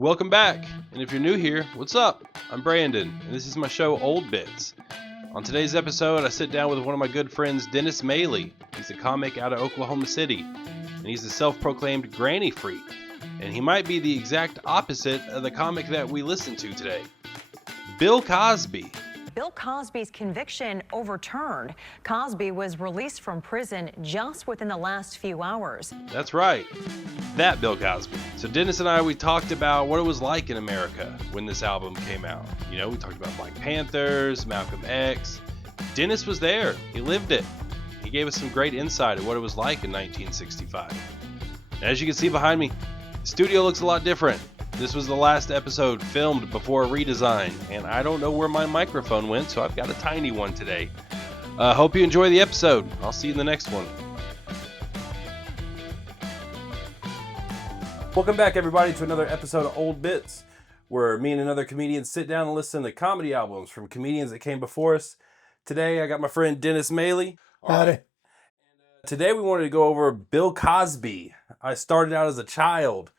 Welcome back, and if you're new here, what's up? I'm Brandon, and this is my show Old Bits. On today's episode, I sit down with one of my good friends, Dennis Maley. He's a comic out of Oklahoma City, and he's a self-proclaimed granny freak, and he might be the exact opposite of the comic that we listen to today. Bill Cosby. Bill Cosby's conviction overturned. Cosby was released from prison just within the last few hours. That's right, that Bill Cosby. So Dennis and I, we talked about what it was like in America when this album came out. You know, we talked about Black Panthers, Malcolm X. Dennis was there. He lived it. He gave us some great insight of what it was like in 1965. As you can see behind me, the studio looks a lot different. This was the last episode filmed before a redesign, and I don't know where my microphone went, so I've got a tiny one today. Hope you enjoy the episode. I'll see you in the next one. Welcome back, everybody, to another episode of Old Bits, where me and another comedian sit down and listen to comedy albums from comedians that came before us. Today, I got my friend Dennis Maley. Howdy. Today, we wanted to go over Bill Cosby. I started out as a child.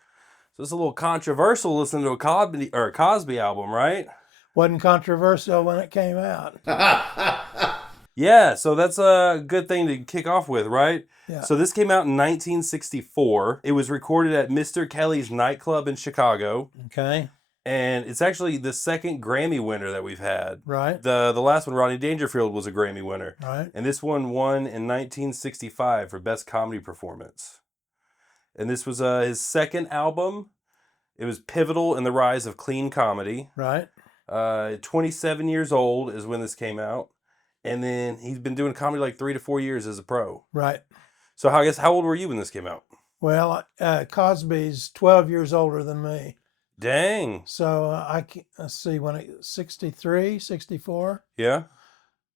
So it's a little controversial listening to a Cosby album, right? Wasn't controversial when it came out. Yeah, so that's a good thing to kick off with, right? Yeah. So this came out in 1964. It was recorded at Mr. Kelly's nightclub in Chicago. Okay. And it's actually the second Grammy winner that we've had. Right. The last one, Rodney Dangerfield, was a Grammy winner. Right. And this one won in 1965 for Best Comedy Performance. And this was his second album. It was pivotal in the rise of clean comedy. Right. 27 years old is when this came out. And then he's been doing comedy like 3 to 4 years as a pro. Right. So I guess how old were you when this came out? Well, Cosby's 12 years older than me. Dang. So let's see, when it 63, 64, Yeah?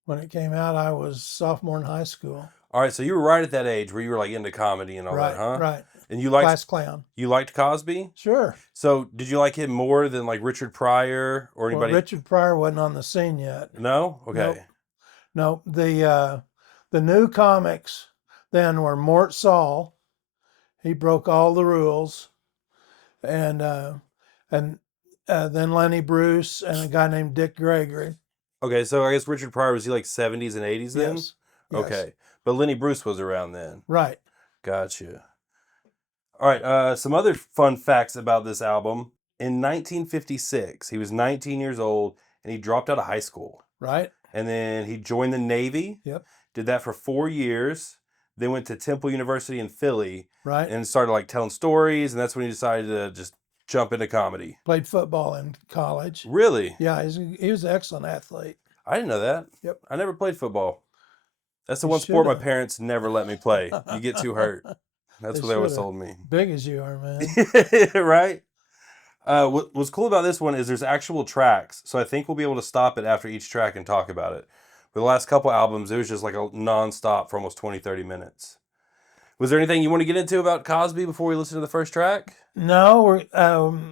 when it came out, I was sophomore in high school. All right, so you were right at that age where you were like into comedy and all Right. that, huh? Right. And you Class clown. liked Cosby? Sure. So did you like him more than like Richard Pryor or Well, anybody? Richard Pryor wasn't on the scene yet. No? Okay. No, the new comics then were Mort Saul. He broke all the rules, and then Lenny Bruce and a guy named Dick Gregory. Okay, so I guess Richard Pryor, was he like 70s and 80s then? Yes. Okay. But Lenny Bruce was around then. Right. Gotcha. All right, some other fun facts about this album. In 1956, he was 19 years old, and he dropped out of high school. Right. And then he joined the Navy. Yep. Did that for 4 years. Then went to Temple University in Philly. Right. And started like telling stories, and that's when he decided to just jump into comedy. Played football in college. Really? Yeah, he was an excellent athlete. I didn't know that. Yep. I never played football. That's the You one sport my should've. parents never let me play. You get too hurt. That's what they always should've. told me. Big as you are, man. Right? What's cool about this one is there's actual tracks, so I think we'll be able to stop it after each track and talk about it. For the last couple albums, it was just like a non-stop for almost 20, 30 minutes. Was there anything you want to get into about Cosby before we listen to the first track? No,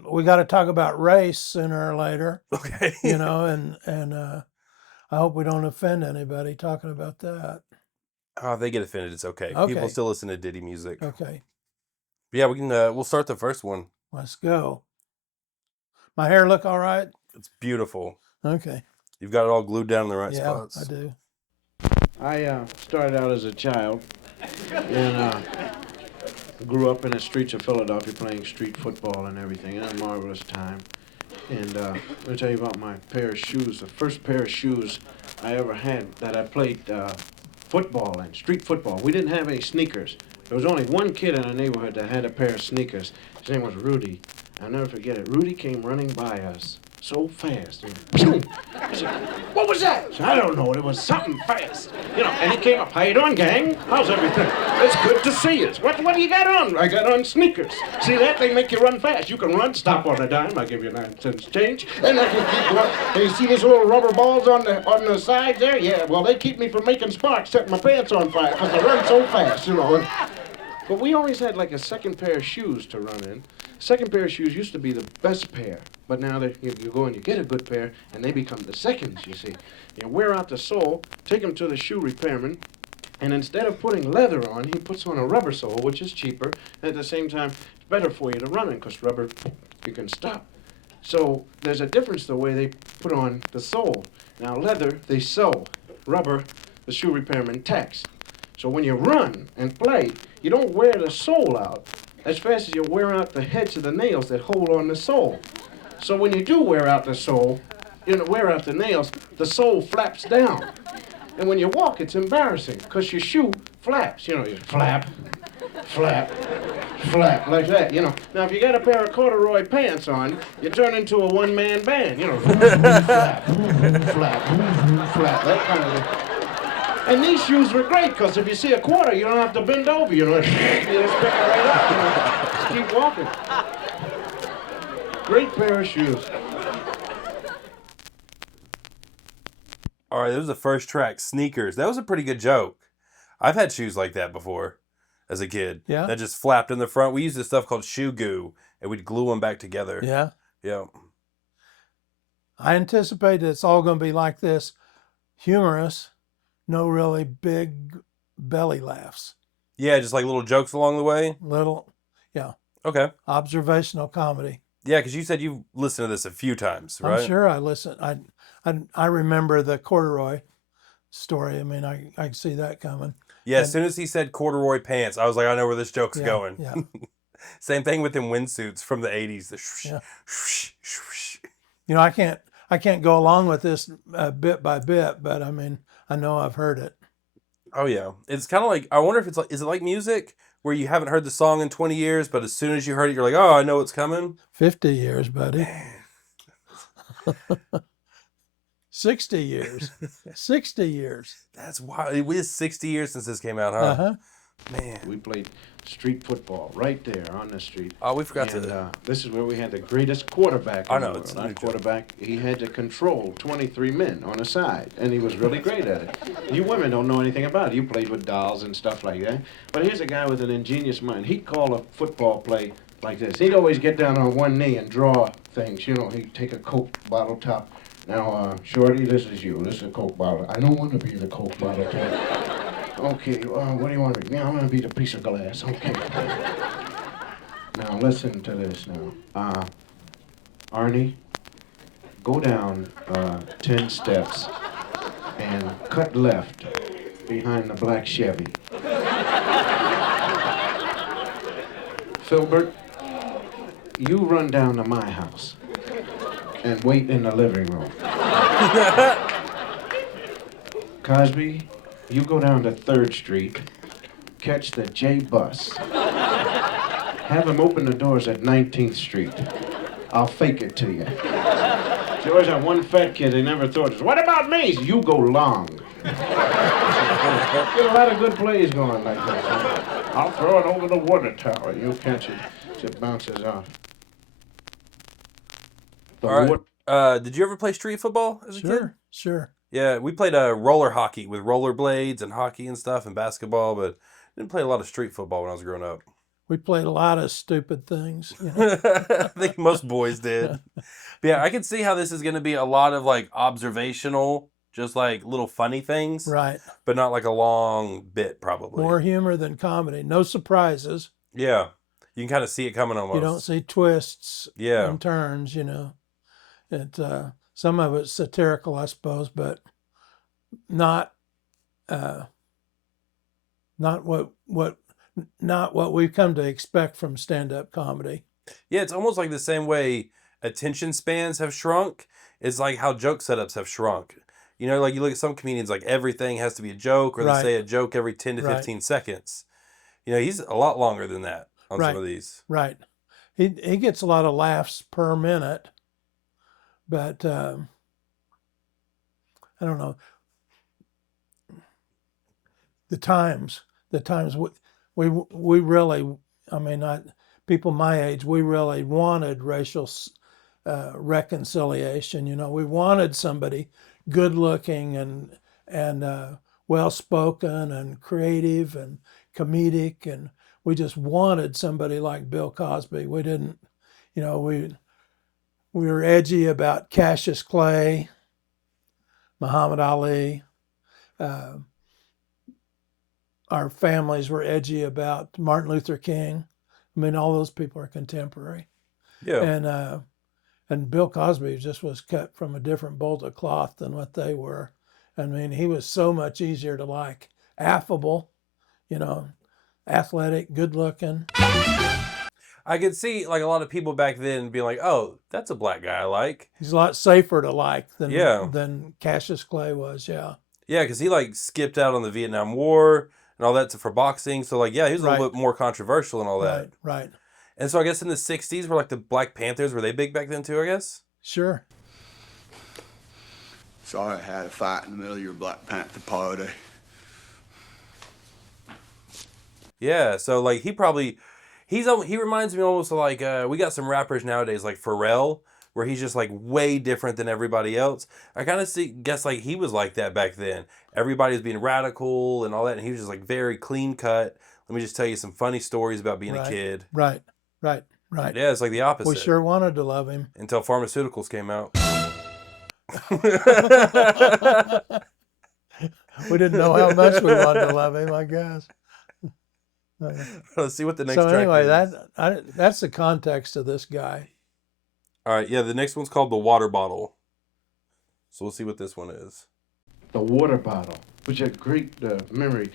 we got to talk about race sooner or later. Okay. You know, and I hope we don't offend anybody talking about that. Oh, if they get offended, it's okay. Okay. People still listen to Diddy music. Okay, Yeah, we can. We'll start the first one. let's go. My hair look all right? It's beautiful. Okay. You've got it all glued down in the right Yeah, spots. I do. I started out as a child and grew up in the streets of Philadelphia playing street football and everything. And a marvelous time. And let me tell you about my pair of shoes. The first pair of shoes I ever had that I played football in, street football. We didn't have any sneakers. There was only one kid in our neighborhood that had a pair of sneakers. His name was Rudy. I'll never forget it. Rudy came running by us so fast. I said, what was that? I said, I don't know. It was something fast. You know, and he came up. How you doing, gang? How's everything? It's good to see you. What do you got on? I got on sneakers. See that? They make you run fast. You can run, stop on a dime. I'll give you 9 cents change. And I can keep going. And you see these little rubber balls on the side there? Yeah, well, they keep me from making sparks, setting my pants on fire because I run so fast, you know. But we always had like a second pair of shoes to run in. Second pair of shoes used to be the best pair, but now that you go and you get a good pair, and they become the seconds, you see. You wear out the sole, take them to the shoe repairman, and instead of putting leather on, he puts on a rubber sole, which is cheaper, and at the same time, it's better for you to run in, because rubber you can stop. So there's a difference the way they put on the sole. Now leather, they sew. Rubber, the shoe repairman tacks. So when you run and play, you don't wear the sole out as fast as you wear out the heads of the nails that hold on the sole. So when you do wear out the sole, wear out the nails, the sole flaps down. And when you walk, it's embarrassing because your shoe flaps. You flap, flap, flap, like that, Now, if you got a pair of corduroy pants on, you turn into a one-man band, flap, flap, flap, that kind of thing. And these shoes were great because if you see a quarter, you don't have to bend over, you just pick it right up, just keep walking. Great pair of shoes. All right, that was the first track, Sneakers. That was a pretty good joke. I've had shoes like that before as a kid. Yeah. That just flapped in the front. We used this stuff called shoe goo, and we'd glue them back together. Yeah. Yeah. I anticipate it's all going to be like this. Humorous, no really big belly laughs. Yeah, just like little jokes along the way. Little, yeah. Okay. Observational comedy. Yeah, because you said you've listened to this a few times, right? I'm sure I listen. I remember the corduroy story. I mean, I can see that coming. Yeah, as soon as he said corduroy pants, I was like, I know where this joke's going. Yeah. Same thing with them windsuits from the 80s. The Yeah. shoosh. I can't go along with this bit by bit, but I mean, I know I've heard it. Oh, yeah. It's kind of like, I wonder if it's like, is it like music where you haven't heard the song in 20 years, but as soon as you heard it, you're like, oh, I know it's coming? 50 years, buddy. 60 years. 60 years. That's wild. It was 60 years since this came out, huh? Uh-huh. Man. We played street football right there on the street. Oh, we forgot to. This is where we had the greatest quarterback. I in know, the it's world. a new Our quarterback, he had to control 23 men on a side, and he was really great at it. You women don't know anything about it. You played with dolls and stuff like that. But here's a guy with an ingenious mind. He'd call a football play like this. He'd always get down on one knee and draw things. He'd take a Coke bottle top. Now, Shorty, this is you. This is a Coke bottle. I don't want to be the Coke bottle top. Okay, what do you want to be? Yeah, I'm going to be the piece of glass. Okay. Now, listen to this now. Arnie, go down 10 steps and cut left behind the black Chevy. Filbert, you run down to my house and wait in the living room. Cosby, you go down to 3rd Street, catch the J bus. Have him open the doors at 19th Street. I'll fake it to you. There always that one fat kid they never thought, what about me? You go long. Get a lot of good plays going like that. I'll throw it over the water tower. You'll catch it. It bounces off. All right. Did you ever play street football as a kid? Sure. Yeah, we played roller hockey with rollerblades and hockey and stuff and basketball, but didn't play a lot of street football when I was growing up. We played a lot of stupid things. I think most boys did. But yeah, I can see how this is going to be a lot of like observational, just like little funny things. Right. But not like a long bit, probably. More humor than comedy. No surprises. Yeah. You can kind of see it coming almost. You don't see twists and turns, It, some of it's satirical, I suppose, but not what we've come to expect from stand-up comedy. Yeah, it's almost like the same way attention spans have shrunk. It's like how joke setups have shrunk. Like you look at some comedians, like everything has to be a joke, or they say a joke every 10 to 15 seconds. He's a lot longer than that on some of these. Right. He gets a lot of laughs per minute, but I don't know. The times we really, people my age, we really wanted racial reconciliation. We wanted somebody good looking and well spoken and creative and comedic, and we just wanted somebody like Bill Cosby. We didn't, we were edgy about Cassius Clay, Muhammad Ali. Our families were edgy about Martin Luther King. All those people are contemporary. Yeah. And Bill Cosby just was cut from a different bolt of cloth than what they were. I mean, he was so much easier to like, affable, you know, athletic, good looking. I could see like a lot of people back then being like, "Oh, that's a black guy I like." He's a lot safer to like Yeah. than Cassius Clay was. Yeah. Yeah, because he like skipped out on the Vietnam War and all that for boxing. So like, yeah, he was a little bit more controversial and all that. Right. And so I guess in the 60s were like the Black Panthers, were they big back then too, I guess? Sure. Sorry I had a fight in the middle of your Black Panther party. Yeah, so like he reminds me almost of like we got some rappers nowadays like Pharrell, where he's just like way different than everybody else. I kind of guess like he was like that back then. Everybody was being radical and all that, and he was just like very clean cut. Let me just tell you some funny stories about being a kid. Right. Yeah, it's like the opposite. We sure wanted to love him. Until pharmaceuticals came out. We didn't know how much we wanted to love him, I guess. Let's see what the next so track anyway, is. that's the context of this guy. All right, yeah, the next one's called The Water Bottle. So we'll see what this one is. The water bottle, which is a great memory.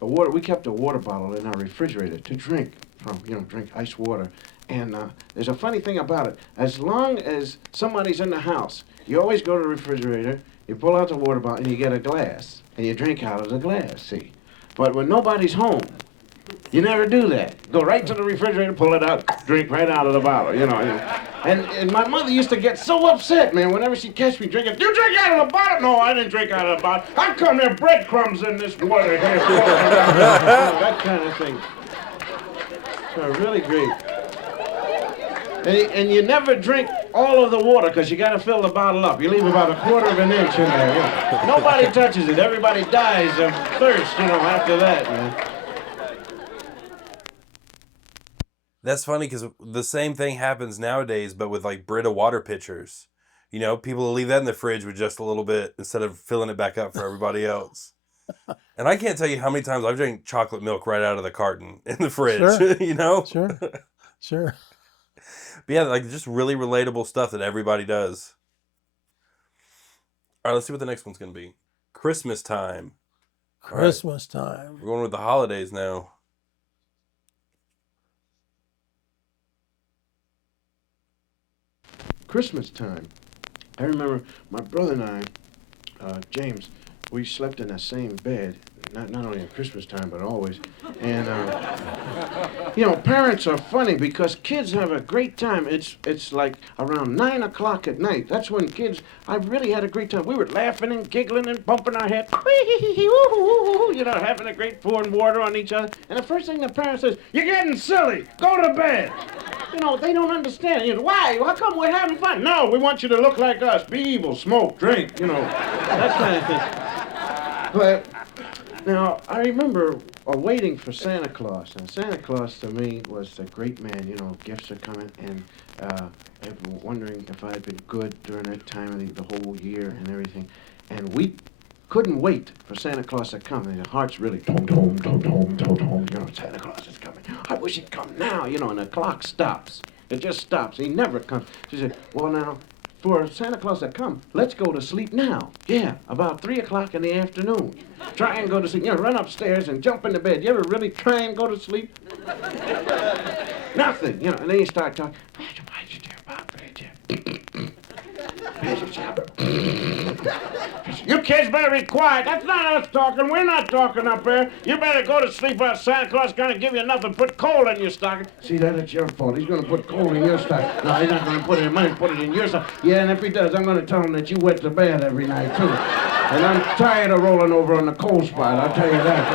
We kept a water bottle in our refrigerator to drink from, drink ice water. And there's a funny thing about it. As long as somebody's in the house, you always go to the refrigerator, you pull out the water bottle, and you get a glass, and you drink out of the glass, see? But when nobody's home, you never do that. Go right to the refrigerator, pull it out, drink right out of the bottle, And my mother used to get so upset, man, whenever she'd catch me drinking. You drink out of the bottle? No, I didn't drink out of the bottle. How come there are breadcrumbs in this water here? That kind of thing. So really great. And you never drink all of the water because you got to fill the bottle up. You leave about a quarter of an inch in there. Nobody touches it. Everybody dies of thirst, after that, man. That's funny because the same thing happens nowadays, but with like Brita water pitchers. People will leave that in the fridge with just a little bit instead of filling it back up for everybody else. And I can't tell you how many times I've drank chocolate milk right out of the carton in the fridge, Sure. But yeah, like just really relatable stuff that everybody does. All right, let's see what the next one's going to be. Christmas time. Christmas time. We're going with the holidays now. Christmas time. I remember my brother and I, James, we slept in the same bed, not only at Christmas time, but always. And, parents are funny because kids have a great time. It's like around 9 o'clock at night. That's when kids, I really had a great time. We were laughing and giggling and bumping our head, having a great pouring water on each other. And the first thing the parent says, "You're getting silly. Go to bed." They don't understand. Why? How come we're having fun? No, we want you to look like us. Be evil, smoke, drink, that kind of thing. But now, I remember waiting for Santa Claus. And Santa Claus, to me, was a great man. Gifts are coming. And wondering if I had been good during that time of the whole year and everything. And we couldn't wait for Santa Claus to come. And the heart's really, Santa Claus is coming. I wish he'd come now, and the clock stops. It just stops. He never comes. She said, well, now, for Santa Claus to come, let's go to sleep now. Yeah, about 3 o'clock in the afternoon. Try and go to sleep. Run upstairs and jump into bed. You ever really try and go to sleep? Nothing, and then you start talking. You kids better be quiet. That's not us talking. We're not talking up there. You better go to sleep or Santa Claus is going to give you nothing. Put coal in your stocking. See, that's your fault. He's going to put coal in your stocking. No, he's not going to put it in mine. Put it in your stocking. Yeah, and if he does, I'm going to tell him that you wet the bed every night, too. And I'm tired of rolling over on the coal spot. I'll tell you that.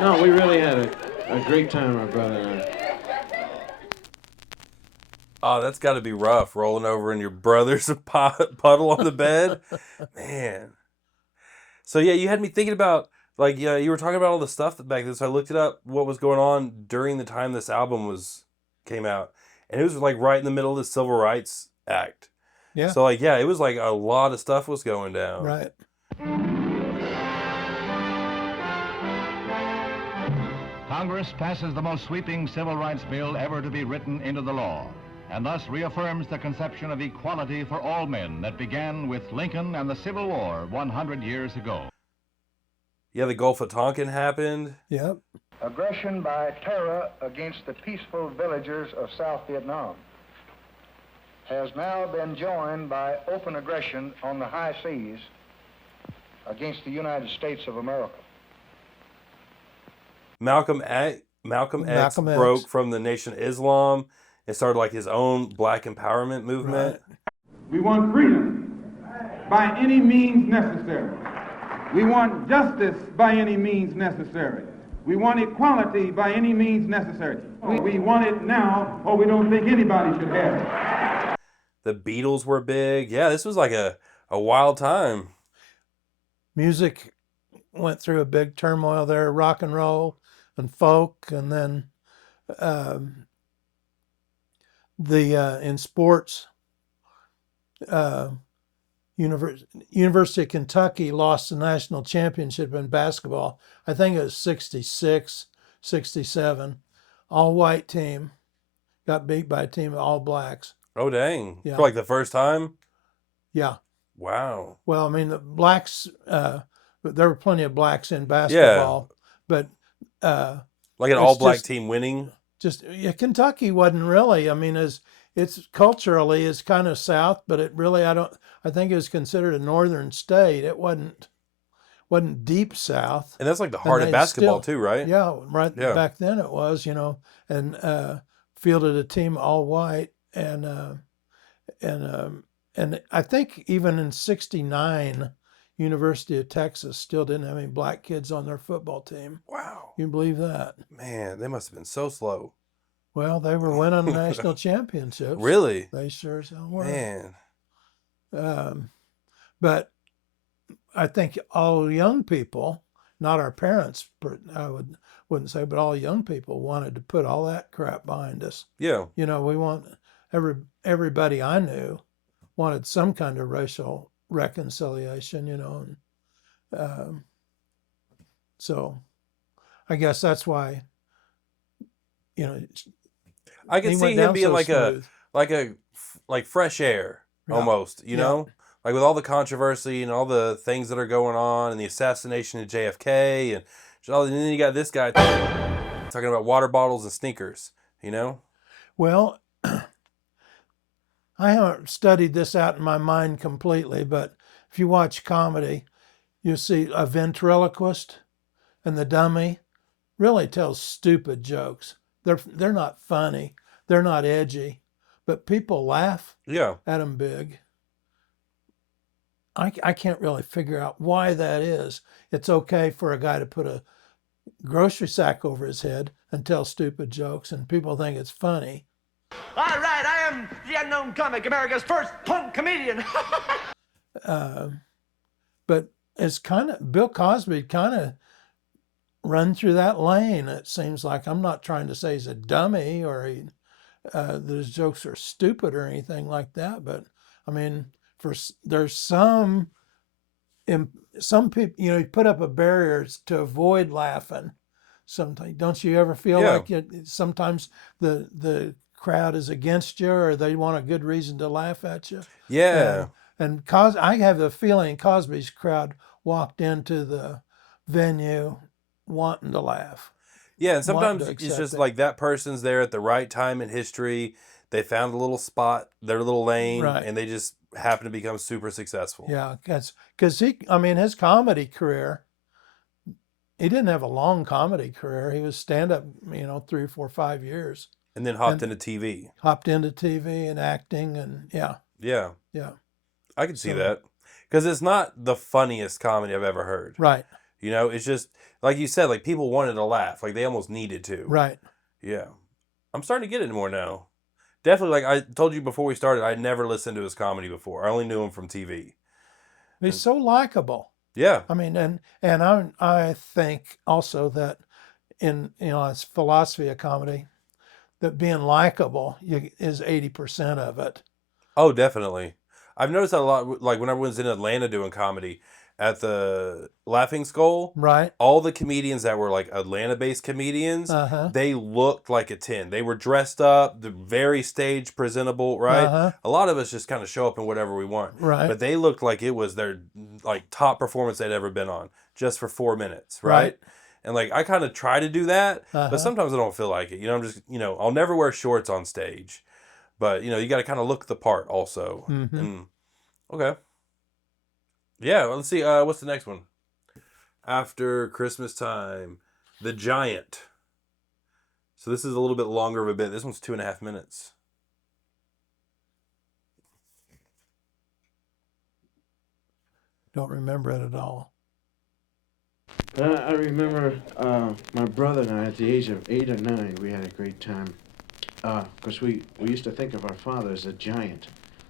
No, we really had a great time, my brother and I. Oh, that's got to be rough, rolling over in your brother's puddle on the bed. Man. So, yeah, you had me thinking about, like, you were talking about all the stuff back then, so I looked it up, what was going on during the time this album came out. And it was, like, right in the middle of the Civil Rights Act. Yeah. So, like, yeah, it was, like, a lot of stuff was going down. Right. Congress passes the most sweeping civil rights bill ever to be written into the law, and thus reaffirms the conception of equality for all men that began with Lincoln and the Civil War 100 years ago. Yeah, the Gulf of Tonkin happened. Yep. Aggression by terror against the peaceful villagers of South Vietnam has now been joined by open aggression on the high seas against the United States of America. Malcolm X broke from the Nation of Islam and started like his own black empowerment movement. Right. We want freedom by any means necessary. We want justice by any means necessary. We want equality by any means necessary. We want it now, or we don't think anybody should have it. The Beatles were big. Yeah, this was like a wild time. Music went through a big turmoil there, rock and roll and folk, and then in sports, University of Kentucky lost the national championship in basketball. I think it was 66, 67. All-white team got beat by a team of all blacks. Oh, dang. Yeah. For like the first time? Yeah. Wow. Well, I mean, the blacks, there were plenty of blacks in basketball, but like an it's all-black just- team winning? Kentucky wasn't really. I mean, it's culturally it's kind of south, but it really I think it was considered a northern state. It wasn't deep south. And that's like the heart of they basketball still- too, right? Yeah, right. Yeah. Back then it was, and fielded a team all white, and I think even in '69, University of Texas still didn't have any black kids on their football team. Wow. You believe that? Man, they must have been so slow. Well, they were winning national championships. Really? They sure as hell were. Man. But I think all young people, not our parents, I wouldn't say, but all young people wanted to put all that crap behind us. Yeah. We want everybody I knew wanted some kind of racial reconciliation, and so I guess that's why, I can he see went him down being so like like fresh air Yeah. almost, you Yeah. know? Like with all the controversy and all the things that are going on and the assassination of JFK and then you got this guy talking about water bottles and sneakers, you know? Well, I haven't studied this out in my mind completely, but if you watch comedy, you see a ventriloquist and the dummy really tells stupid jokes. They're not funny, they're not edgy, but people laugh Yeah. at them big. I can't really figure out why that is. It's okay for a guy to put a grocery sack over his head and tell stupid jokes, and people think it's funny. All right, I am the unknown comic, America's first punk comedian. But it's Bill Cosby kind of run through that lane. It seems like I'm not trying to say he's a dummy or that his jokes are stupid or anything like that. But I mean, there's some people, you put up a barrier to avoid laughing. Sometimes, don't you ever feel like sometimes the crowd is against you or they want a good reason to laugh at you? Yeah. And I have the feeling Cosby's crowd walked into the venue wanting to laugh. Yeah, and sometimes to it's accept just it. like that person's there at the right time in history. They found a little spot, their little lane, Right. and they just happen to become super successful. Yeah, because his comedy career, he didn't have a long comedy career. He was stand-up, 3, 4, 5 years. And then hopped into TV. Hopped into TV and acting, and yeah. I can see So- that. Because it's not the funniest comedy I've ever heard. Right, It's just, like you said, like people wanted to laugh. Like they almost needed to. right. Yeah. I'm starting to get it more now. Definitely, like I told you before we started, I never listened to his comedy before. I only knew him from TV. He's so likable. Yeah. I mean, and I think also that in his philosophy of comedy, that being likable is 80% of it. Oh, definitely. I've noticed that a lot, like when I was in Atlanta doing comedy, at the Laughing Skull, Right. all the comedians that were like Atlanta-based comedians, they looked like a 10. They were dressed up, the very stage presentable, right? A lot of us just kind of show up in whatever we want. Right. But they looked like it was their like top performance they'd ever been on, just for 4 minutes, right? And like I kind of try to do that, but sometimes I don't feel like it. You know, I'm just, you know, I'll never wear shorts on stage. But, you know, you got to kind of look the part also. And, okay. Yeah, well, let's see. What's the next one? After Christmas Time, The Giant. So this is a little bit longer of a bit. This one's 2.5 minutes. Don't remember it at all. I remember my brother and I, at the age of 8 or 9, we had a great time. Because we used to think of our father as a giant.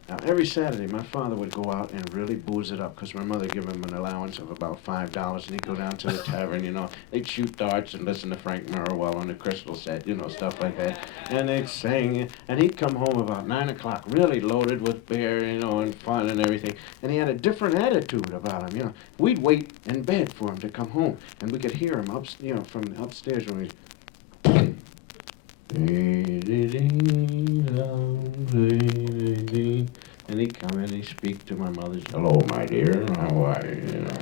Now, every Saturday, my father would go out and really booze it up, because my mother gave him an allowance of about $5, and he'd go down to the tavern, you know. They'd shoot darts and listen to Frank Merriwell on the crystal set, you know, stuff like that. And they'd sing, and he'd come home about 9 o'clock, really loaded with beer, you know, and fun and everything. And he had a different attitude about him, you know. We'd wait in bed for him to come home, and we could hear him up, you know, from upstairs when he's... And he'd come in and he'd speak to my mother. Hello, my dear. How are you? You know,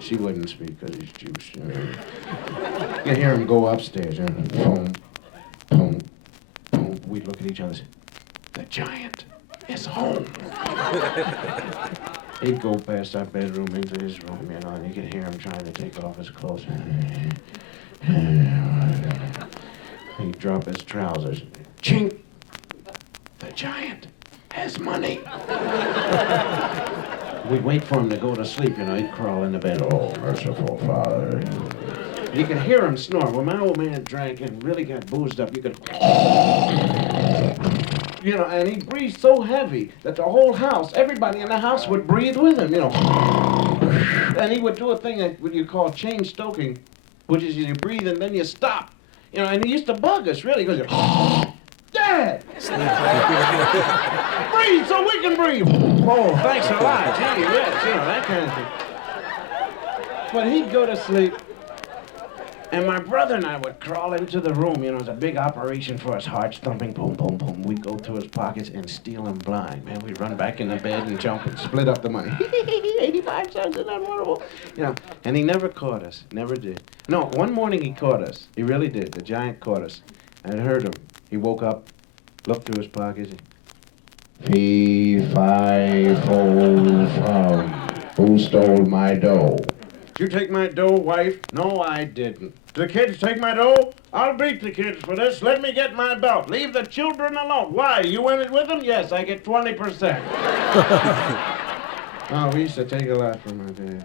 she wouldn't speak because he's Jewish. You know. You'd hear him go upstairs. You know, boom, boom, boom. We'd look at each other and say, the giant is home. He'd go past our bedroom into his room, you know, and you could hear him trying to take off his clothes. He'd drop his trousers. Chink! The giant has money. We'd wait for him to go to sleep, you know. He'd crawl in the bed. Oh, merciful Father. You could hear him snore. When my old man drank and really got boozed up, you could... You know, and he'd breathe so heavy that the whole house, everybody in the house would breathe with him, you know. And he would do a thing that what you call chain stoking, which is you breathe and then you stop. You know, and he used to bug us, really. He goes, Dad! Breathe so we can breathe! Oh, thanks a lot. Gee, yes, you know, that kind of thing. But he'd go to sleep, and my brother and I would crawl into the room. You know, it was a big operation for us, hearts thumping, boom, boom, boom. We'd go through his pockets and steal him blind. Man, we'd run back in the bed and jump and split up the money. 85 cents, isn't that wonderful? You know, and he never caught us, never did. No, one morning he caught us. He really did. The giant caught us. I heard him. He woke up, looked through his pockets. Fee, fi, fo, fum. Who stole my dough? Did you take my dough, wife? No, I didn't. Did the kids take my dough? I'll beat the kids for this. Let me get my belt. Leave the children alone. Why? You in it with them? Yes, I get 20%. Oh, we used to take a lot from my dad.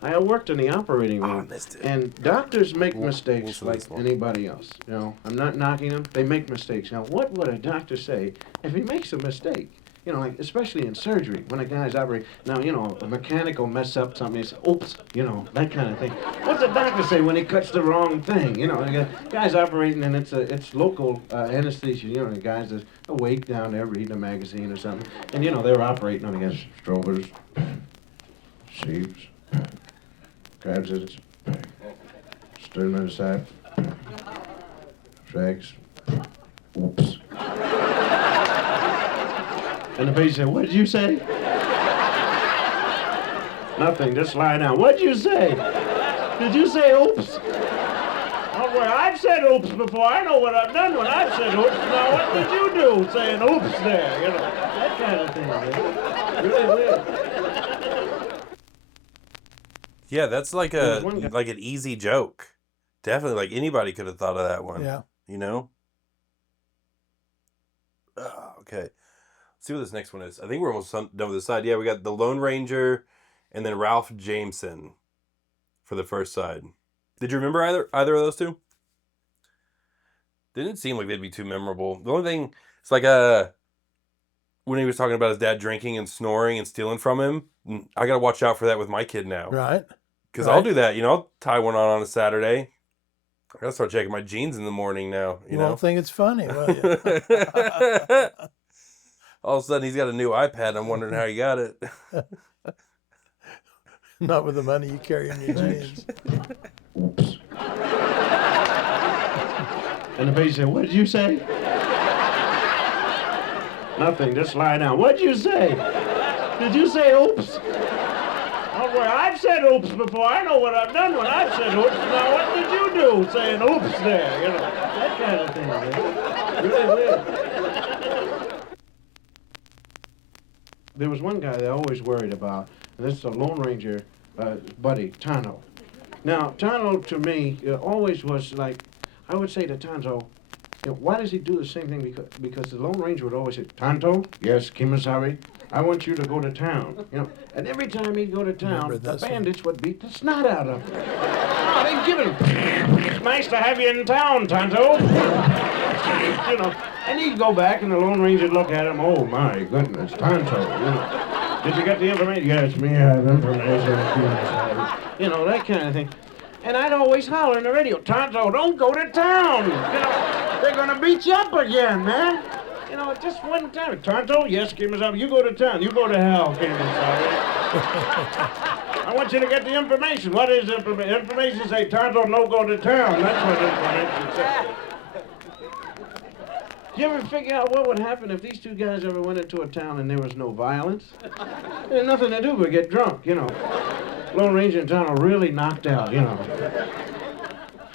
I worked in the operating room, and doctors make mistakes like anybody else. You know, I'm not knocking them. They make mistakes. Now, what would a doctor say if he makes a mistake? You know, like, especially in surgery, when a guy's operating. Now, you know, a mechanic will mess up something, he says, oops, you know, that kind of thing. What's the doctor say when he cuts the wrong thing? You know, the guy's operating, and it's local anesthesia. You know, the guy's just awake down there reading a magazine or something. And, you know, they're operating on against strobers, sheeps, cabs, sternum sap, shags, oops. And the patient said, what did you say? Nothing, just lie down. What did you say? Did you say oops? Oh, well, I've said oops before. I know what I've done when I've said oops. Now, what did you do saying oops there? You know, that kind of thing. Man. Really weird. Yeah, that's like an easy joke. Definitely, like anybody could have thought of that one. Yeah. You know? Okay. Let's see what this next one is. I think we're almost done with this side. Yeah, we got the Lone Ranger and then Ralph Jameson for the first side. Did you remember either of those two? Didn't seem like they'd be too memorable. The only thing, it's like when he was talking about his dad drinking and snoring and stealing from him, I got to watch out for that with my kid now. Right. Because I'll do that. You know, I'll tie one on a Saturday. I got to start checking my jeans in the morning now. You know? Won't think it's funny, will you? All of a sudden, he's got a new iPad. I'm wondering how he got it. Not with the money you carry in your jeans. And the baby said, "What did you say?" Nothing, just lie down. What'd you say? Did you say oops? Don't worry, I've said oops before. I know what I've done when I've said oops. Now what did you do saying oops there? You know, that kind of thing, man. Really weird. There was one guy that I always worried about, and this is a Lone Ranger buddy, Tonto. Now, Tonto to me always was like, I would say to Tonto, you know, why does he do the same thing? Because the Lone Ranger would always say, "Tonto, yes, Kimasabi, I want you to go to town." You know, and every time he'd go to town, the bandits would beat the snot out of him. Oh, they'd give him, "Nice to have you in town, Tonto." You know, and he'd go back, and the Lone Ranger would look at him. "Oh my goodness, Tonto, you know, did you get the information?" "Yes, me have information." You know, that kind of thing. And I'd always holler in the radio, "Tonto, don't go to town. You know, they're gonna beat you up again, man." You know, just one time. "Tonto, yes, Kimasabi, you go to town. You go to hell, Kimasabi. I want you to get the information." "What is information?" "Information say, Tonto, no go to town." That's what information says. Do you ever figure out what would happen if these two guys ever went into a town and there was no violence? There's nothing to do but get drunk, you know. Lone Ranger and Tonto really knocked out, you know.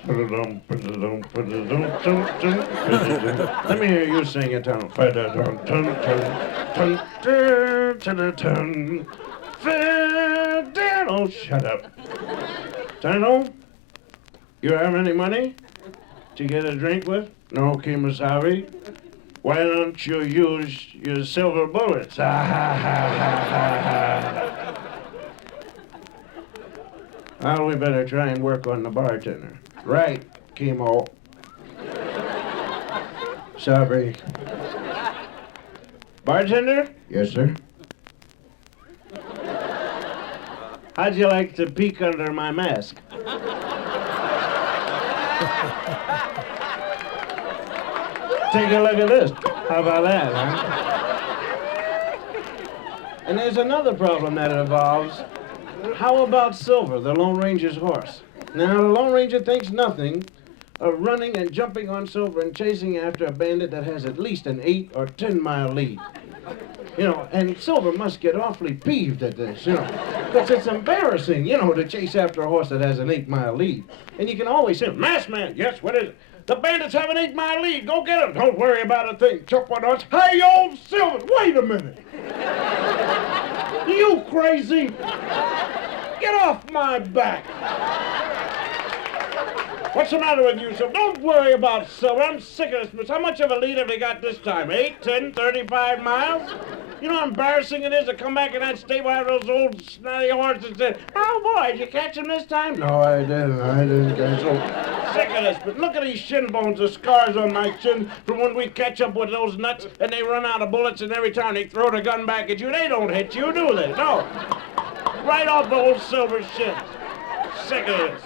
Let me hear you sing it, Tonto. Oh, shut up. "Tonto, you have any money to get a drink with?" "No, Kimasabi." "Why don't you use your silver bullets?" "Well, we better try and work on the bartender." "Right, Kimo." "Sorry." "Bartender?" "Yes, sir." "How'd you like to peek under my mask?" "Take a look at this. How about that, huh?" And there's another problem that involves. How about Silver, the Lone Ranger's horse? Now, the Lone Ranger thinks nothing of running and jumping on Silver and chasing after a bandit that has at least an 8 or 10 mile lead. You know, and Silver must get awfully peeved at this, you know, because it's embarrassing, you know, to chase after a horse that has an 8 mile lead. And you can always say, "Masked man, yes, what is it?" "The bandits have an 8 mile lead. Go get them." "Don't worry about a thing. Chop one horse." "Hey, old Silver, wait a minute. You crazy? Get off my back. What's the matter with you, Silver?" "Don't worry about Silver. I'm sick of this. How much of a lead have they got this time? 8, 10, 35 miles? You know how embarrassing it is to come back in that stable after those old snotty horses and say, 'Oh boy, did you catch him this time?'" "No, I didn't catch him." Sick of this, but look at these shin bones, the scars on my chin from when we catch up with those nuts and they run out of bullets, and every time they throw the gun back at you, they don't hit you, do they? No. Right off the old Silver shins. Sick of this.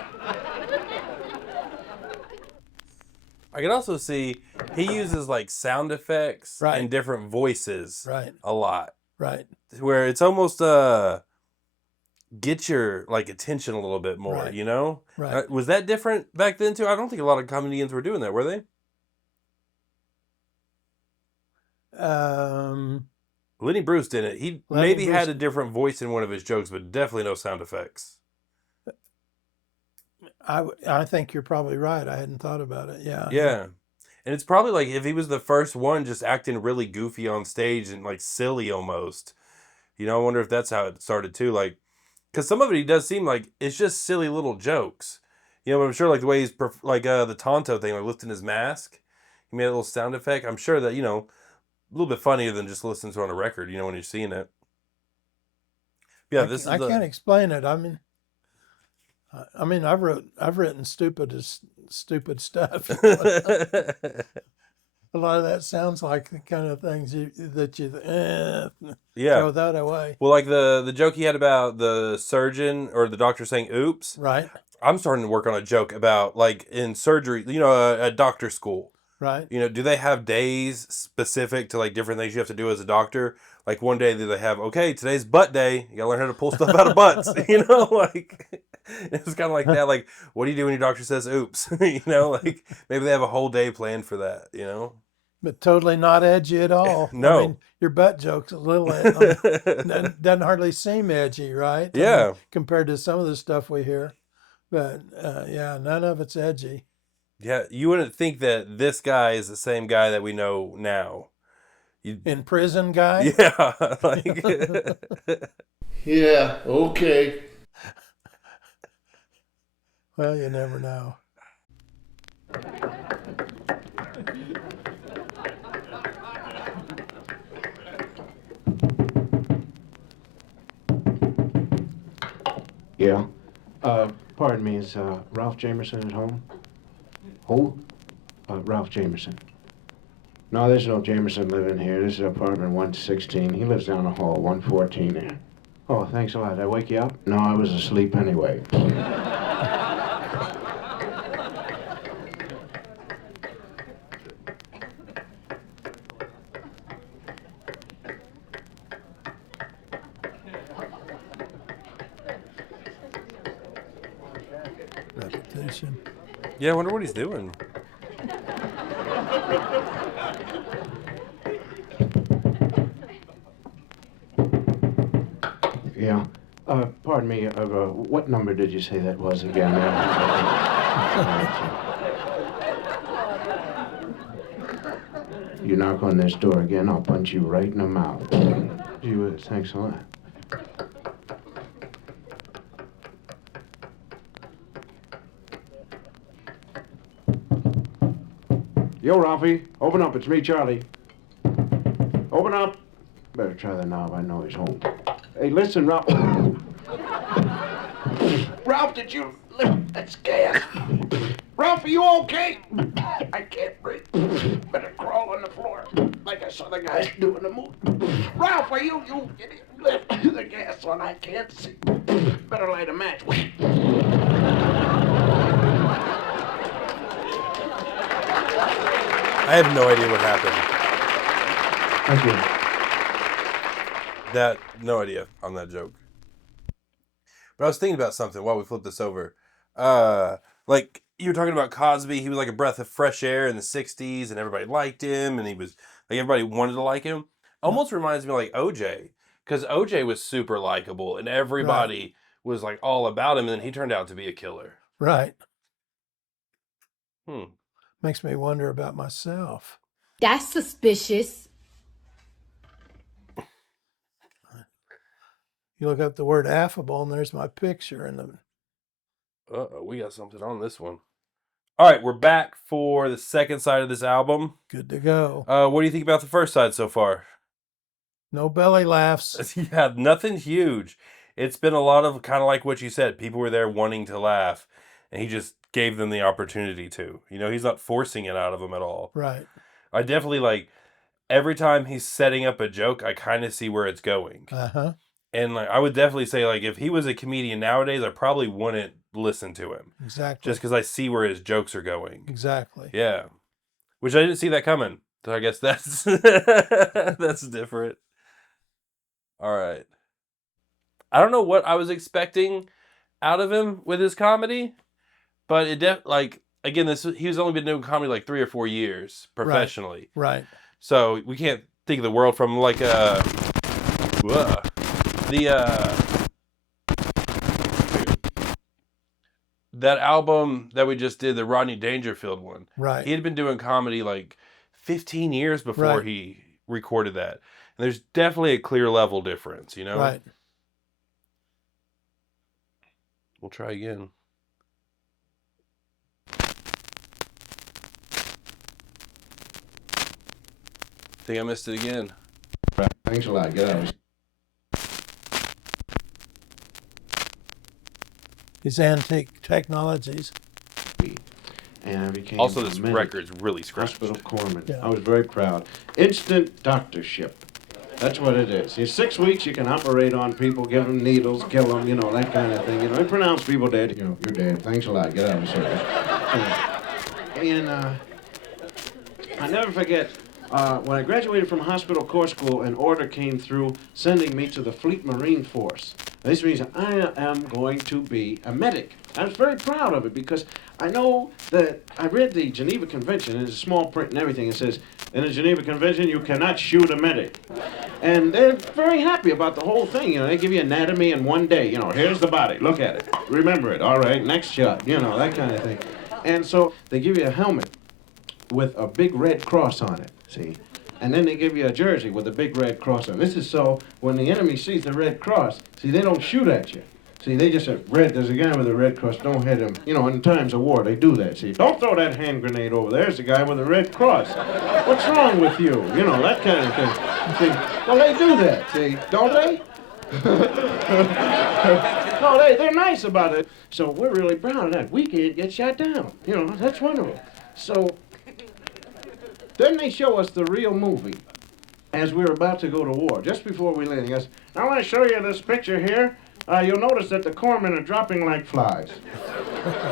I can also see he uses like sound effects and different voices a lot. Right. Where it's almost get your like attention a little bit more, you know? Right. Was that different back then too? I don't think a lot of comedians were doing that, were they? Lenny Bruce didn't. He maybe had a different voice in one of his jokes, but definitely no sound effects. I think you're probably right. I hadn't thought about it. Yeah. Yeah. And it's probably like if he was the first one just acting really goofy on stage and like silly almost. You know, I wonder if that's how it started too. Like, because some of it he does seem like it's just silly little jokes. You know, but I'm sure like the way he's like the Tonto thing, like lifting his mask. He made a little sound effect. I'm sure that, you know, a little bit funnier than just listening to it on a record, you know, when you're seeing it. Yeah, I can't explain it. I mean, I've written stupid stuff. A lot of that sounds like the kind of things that you throw that away. Well, like the joke he had about the surgeon or the doctor saying "oops." Right. I'm starting to work on a joke about like in surgery, you know, at doctor school. Right. You know, do they have days specific to like different things you have to do as a doctor? Like one day do they have, okay, today's butt day. You gotta learn how to pull stuff out of butts. You know, like it's kind of like that. Like, what do you do when your doctor says, "Oops"? You know, like maybe they have a whole day planned for that. You know, But totally not edgy at all. No. I mean, your butt joke's a little doesn't hardly seem edgy, right? I mean, Yeah. compared to some of the stuff we hear. But yeah, none of it's edgy. Yeah, you wouldn't think that this guy is the same guy that we know now. In prison, guy? Yeah, like Yeah, okay. Well, you never know. Yeah. Pardon me, is Ralph Jamerson at home? Who? Ralph Jamerson. No, there's no Jamerson living here. This is apartment 116. He lives down the hall, 114 there. Oh, thanks a lot. Did I wake you up? No, I was asleep anyway. Repetition. yeah, I wonder what he's doing. Yeah. Pardon me, what number did you say that was again? You knock on this door again, I'll punch you right in the mouth. Gee whiz, thanks a lot. Yo, Ralphie, open up, it's me, Charlie. Open up. Better try the knob, I know he's home. Hey, listen, Ralph. Ralph, did you lift that gas? Ralph, are you okay? I can't breathe. Better crawl on the floor like I saw the guys doing the move. Ralph, are you lift the gas on? I can't see. Better light a match. I have no idea what happened. Thank you. No idea on that joke. But I was thinking about something while we flipped this over. Like you were talking about Cosby, he was like a breath of fresh air in the '60s, and everybody liked him, and he was like everybody wanted to like him. Almost reminds me of like OJ, because OJ was super likable, and everybody was like all about him, and then he turned out to be a killer. Right. Hmm. Makes me wonder about myself. That's suspicious. You look up the word affable, and there's my picture in the. Uh-oh, we got something on this one. All right, we're back for the second side of this album. Good to go. What do you think about the first side so far? No belly laughs. Yeah, nothing huge. It's been a lot of kind of like what you said. People were there wanting to laugh, and he just gave them the opportunity to. You know, he's not forcing it out of them at all. Right. I definitely like every time he's setting up a joke, I kind of see where it's going. Uh-huh. And like I would definitely say like if he was a comedian nowadays, I probably wouldn't listen to him. Exactly. Just because I see where his jokes are going. Exactly. Yeah. Which I didn't see that coming. So I guess that's that's different. All right. I don't know what I was expecting out of him with his comedy, but it like again he's only been doing comedy like 3 or 4 years professionally. Right. So we can't think of the world from like that album that we just did, the Rodney Dangerfield one. Right. He had been doing comedy like 15 years before he recorded that. And there's definitely a clear level difference, you know? Right. We'll try again. Think I missed it again. Thanks a lot. Get out. His antique technologies. And I became Also, this record's really scratched. Hospital corpsman. Yeah. I was very proud. Instant doctorship. That's what it is. In 6 weeks, you can operate on people, give them needles, kill them, you know, that kind of thing. You know, and pronounce people dead. You know, you're dead. Thanks a lot. Get out of the service. And I never forget, when I graduated from hospital corps school, an order came through sending me to the Fleet Marine Force. This means I am going to be a medic. I was very proud of it because I know that I read the Geneva Convention, and it's small print and everything. It says, in the Geneva Convention, you cannot shoot a medic. And they're very happy about the whole thing. You know, they give you anatomy in one day. You know, here's the body, look at it, remember it, all right, next shot, you know, that kind of thing. And so they give you a helmet with a big red cross on it, see? And then they give you a jersey with a big red cross on it. This is so when the enemy sees the red cross, see, they don't shoot at you. See, they just say, red, there's a guy with a red cross, don't hit him. You know, in times of war, they do that, see. Don't throw that hand grenade over there, there's the guy with a red cross. What's wrong with you? You know, that kind of thing. See, well, they do that, see, don't they? No, they're nice about it. So we're really proud of that. We can't get shot down. You know, that's wonderful. So then they show us the real movie as we're about to go to war, just before we landing us. I want to show you this picture here. You'll notice that the corpsmen are dropping like flies.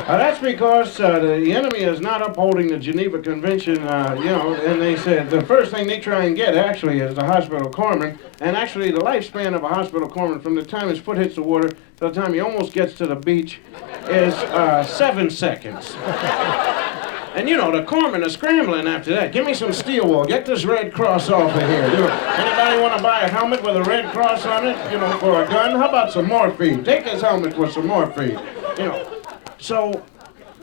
That's because the enemy is not upholding the Geneva Convention, you know, and they said the first thing they try and get actually is the hospital corpsman, and actually the lifespan of a hospital corpsman from the time his foot hits the water to the time he almost gets to the beach is 7 seconds. And you know, the corpsmen are scrambling after that. Give me some steel wool. Get this red cross off of here. You know, anybody want to buy a helmet with a red cross on it, you know, for a gun? How about some morphine? Take this helmet with some morphine. You know, so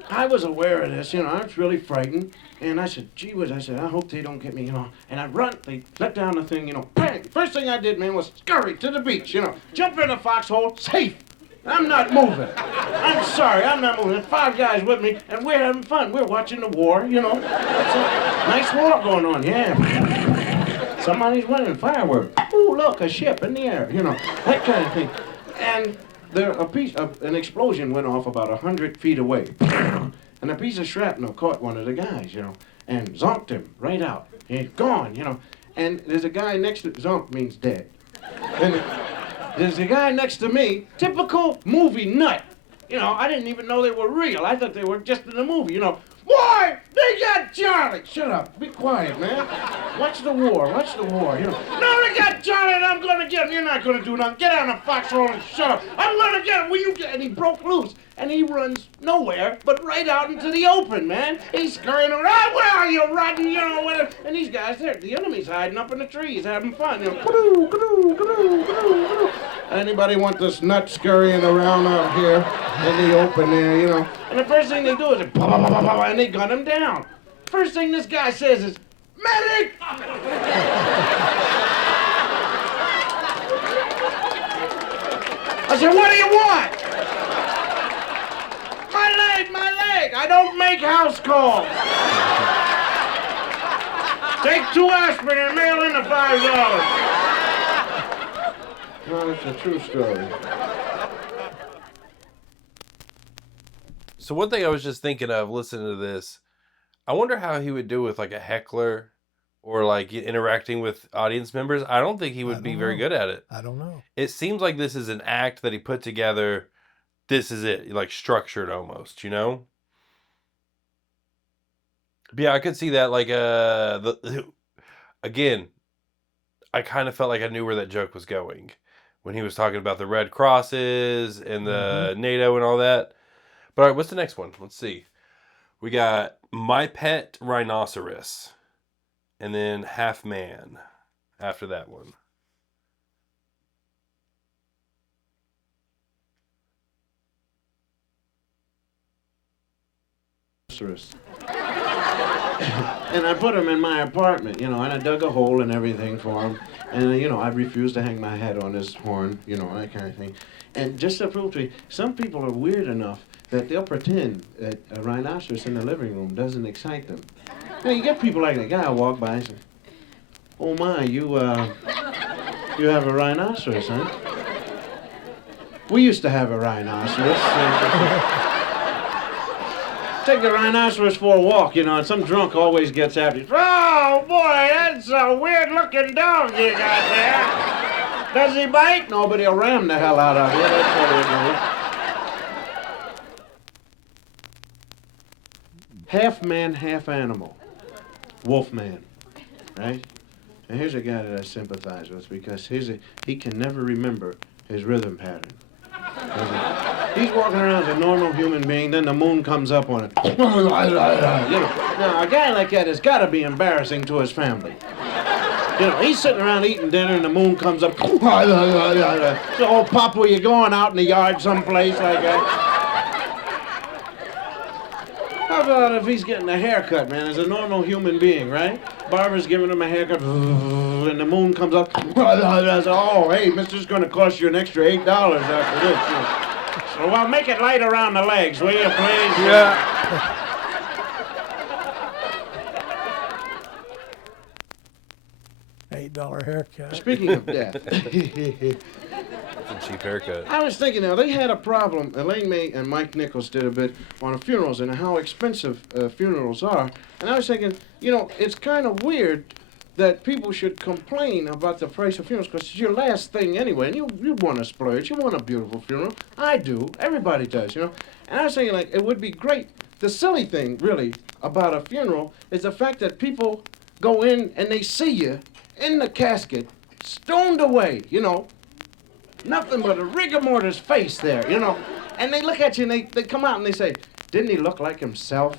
I was aware of this, you know, I was really frightened. And I said, gee whiz, I said, I hope they don't get me, you know. And I run, they let down the thing, you know, bang. First thing I did, man, was scurry to the beach, you know. Jump in the foxhole, safe. I'm not moving. I'm sorry, I'm not moving. There's 5 guys with me, and we're having fun. We're watching the war, you know. It's a nice war going on, yeah. Somebody's winning fireworks. Ooh, look, a ship in the air, you know, that kind of thing. And an explosion went off about 100 feet away. And a piece of shrapnel caught one of the guys, you know, and zonked him right out. He's gone, you know. And there's a guy next to, zonk means dead. And there's a guy next to me, typical movie nut. You know, I didn't even know they were real. I thought they were just in a movie, you know. Boy, they got Charlie. Shut up, be quiet, man. Watch the war, you know. No, they got Charlie and I'm gonna get him. You're not gonna do nothing. Get out of the foxhole and shut up. I'm gonna get him. Will you get? And he broke loose. And he runs nowhere, but right out into the open, man. He's scurrying around. Where are you, running? You know, where? And these guys, the enemy's hiding up in the trees, having fun. You know, anybody want this nut scurrying around out here in the open there, you know? And the first thing they do is, and they gun him down. First thing this guy says is, medic! I said, what do you want? My leg. I don't make house calls. Take 2 aspirin and mail in the $5. No, it's a true story. So one thing I was just thinking of listening to this, I wonder how he would do with like a heckler or like interacting with audience members. I don't think he would be very good at it. I don't know. It seems like this is an act that he put together. This is it, like structured almost, you know? But yeah, I could see that like again, I kind of felt like I knew where that joke was going when he was talking about the Red Crosses and the NATO and all that. But all right, what's the next one? Let's see. We got My Pet Rhinoceros and then Half Man after that one. And I put him in my apartment, you know, and I dug a hole and everything for him. And, you know, I refused to hang my hat on his horn, you know, that kind of thing. And just to prove to you, some people are weird enough that they'll pretend that a rhinoceros in the living room doesn't excite them. Now, you get people like that guy will walk by and say, oh my, you have a rhinoceros, huh? We used to have a rhinoceros. Take the rhinoceros for a walk, you know, and some drunk always gets after you. Oh, boy, that's a weird-looking dog you got there. Does he bite? No, but he'll ram the hell out of you. That's what he'll do. Half man, half animal. Wolfman, right? And here's a guy that I sympathize with because he can never remember his rhythm pattern. He's walking around as a normal human being, then the moon comes up on it. You know, now, a guy like that has got to be embarrassing to his family. You know, he's sitting around eating dinner and the moon comes up. So, oh, Pop, were you going out in the yard someplace like that? How about if he's getting a haircut, man, as a normal human being, right? Barber's giving him a haircut, and the moon comes up. Oh, hey, mister's going to cost you an extra $8 after this. So, well, make it light around the legs, will you, please? Yeah. $8 haircut. Speaking of death. That's a cheap haircut. I was thinking now, they had a problem, Elaine May and Mike Nichols did a bit on funerals and how expensive funerals are. And I was thinking, you know, it's kind of weird that people should complain about the price of funerals because it's your last thing anyway. And you want to splurge, you want a beautiful funeral. I do, everybody does, you know. And I was thinking, like, it would be great. The silly thing, really, about a funeral is the fact that people go in and they see you in the casket, stoned away, you know. Nothing but a rigor mortis face there, you know. And they look at you and they come out and they say, didn't he look like himself?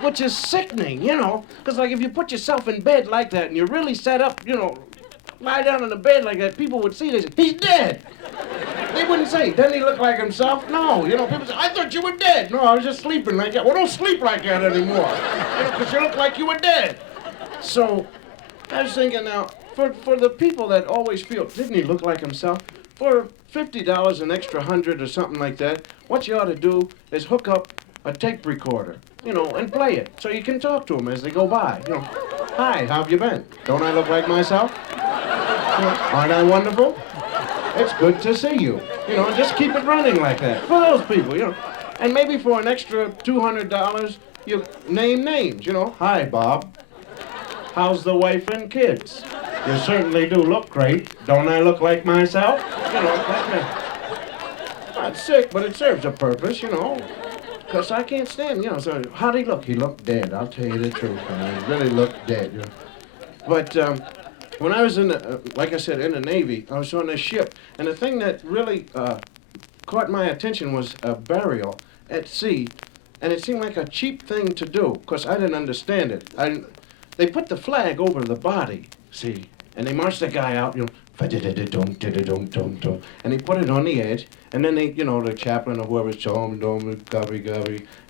Which is sickening, you know. Because, like, if you put yourself in bed like that and you're really set up, you know, lie down in the bed like that, people would see this. He's dead. They wouldn't say, doesn't he look like himself? No, you know, people say, I thought you were dead. No, I was just sleeping like that. Well, don't sleep like that anymore, you know, because you look like you were dead. So I was thinking now, for the people that always feel, didn't he look like himself? For $50, an extra 100 or something like that, what you ought to do is hook up a tape recorder, you know, and play it so you can talk to them as they go by. You know, hi, how have you been? Don't I look like myself? You know, aren't I wonderful? It's good to see you. You know, just keep it running like that for those people, you know. And maybe for an extra $200, you name names, you know. Hi, Bob. How's the wife and kids? You certainly do look great. Don't I look like myself? You know, like that. Not sick, but it serves a purpose, you know. Because I can't stand, you know, so how'd he look? He looked dead, I'll tell you the truth. Man. He really looked dead, you know. But when I was in the, like I said, in the Navy, I was on a ship. And the thing that really caught my attention was a burial at sea. And it seemed like a cheap thing to do, because I didn't understand it. They put the flag over the body, see, and they marched the guy out, you know, and they put it on the edge, and then they, you know, the chaplain or whoever's gubby,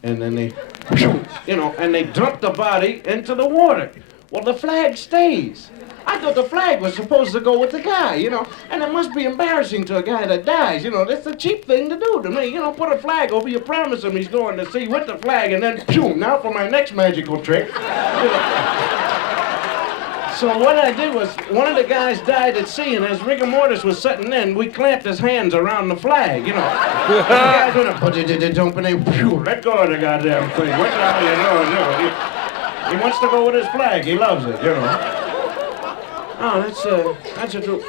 and then they, you know, and they dump the body into the water. Well, the flag stays. I thought the flag was supposed to go with the guy, you know, and it must be embarrassing to a guy that dies, you know. That's a cheap thing to do to me, you know, put a flag over, you promise him he's going to sea with the flag, and then, phew, now for my next magical trick. You know. So what I did was, one of the guys died at sea, and as rigor mortis was setting in, we clamped his hands around the flag, you know. The guy's gonna let go of the goddamn thing. What the hell are you doing? He wants to go with his flag. He loves it, you know. Oh, that's a true.